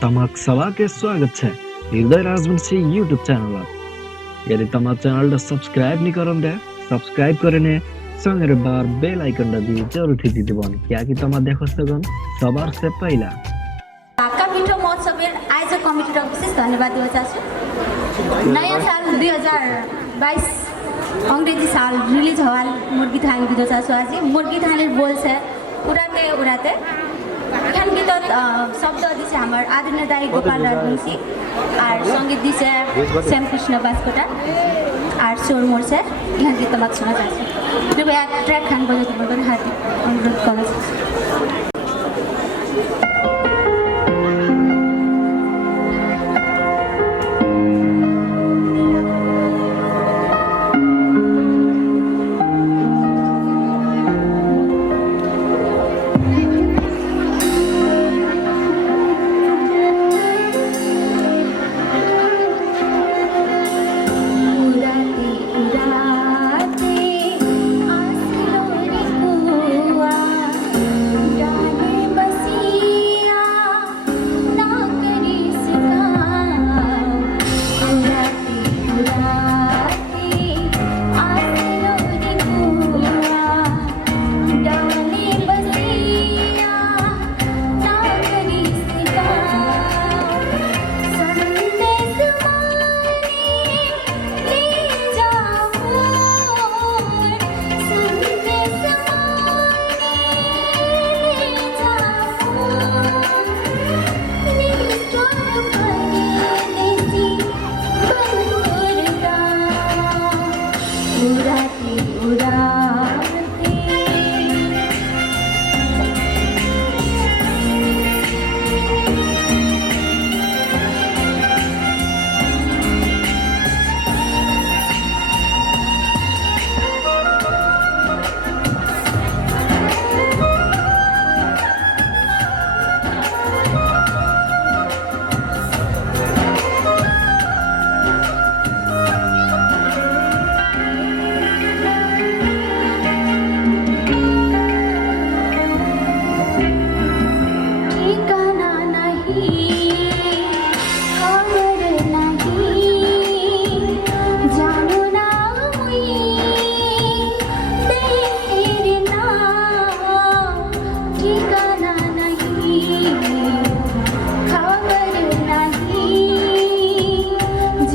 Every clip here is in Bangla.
તમાક સવા કે સ્વાગત છે હૃદય રાજવંશી યુટ્યુબ ચેનલ यदि તમારા ચેનલ સબસ્ક્રાઇબ नहीं करन दे सब्सक्राइब કરીને सँगै बार बेल आइकन दबी जरूर थी दिबन कियाकि तमा देखो सकन सबार से पहिला ढाका मिठो महोत्सवेर आयोजक कमिटीर विशेष धन्यवाद दिन चाहन्छु। नयाँ साल 2022 अंग्रेजी साल रिलीज हवाल मुर्गी थानी दिन चाहन्छु। आज मुर्गी थानी बोलছে उड़ाते उड़ाते এখান গীতত শব্দ দিছে আমার আদিনা দাই গোপাল রাজবংশী আর সঙ্গীত দিছে শ্যামকৃষ্ণ বাসকটা আর সুর মোরছে এখান গীত তোমাকে শোনা যাচ্ছে। कृपया ट्रैक खान बजाते बजाते हार्दिक अनुरोध करा चाहन्छु।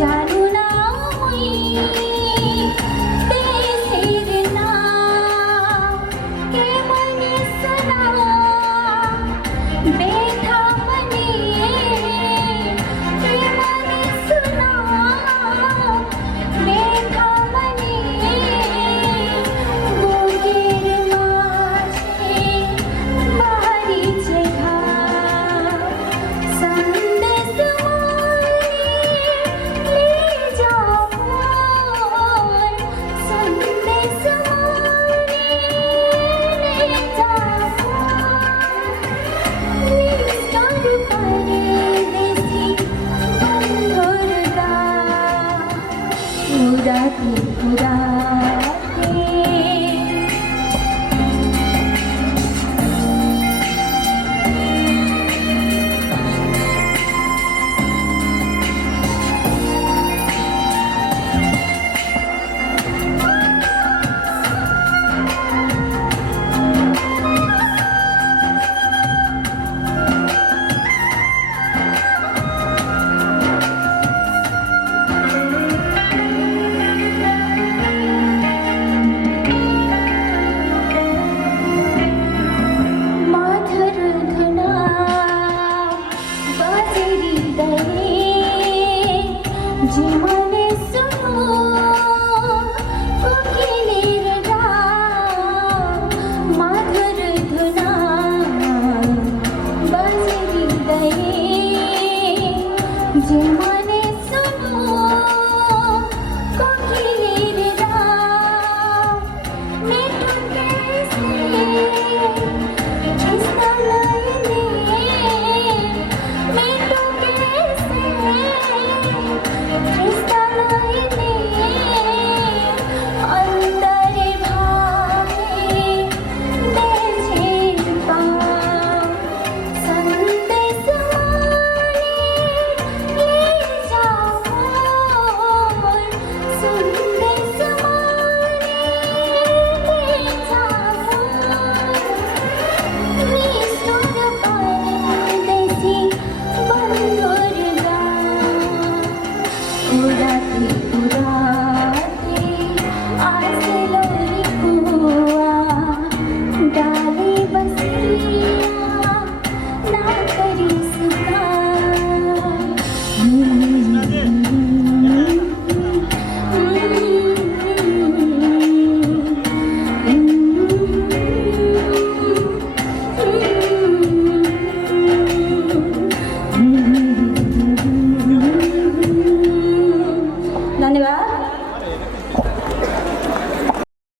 Jai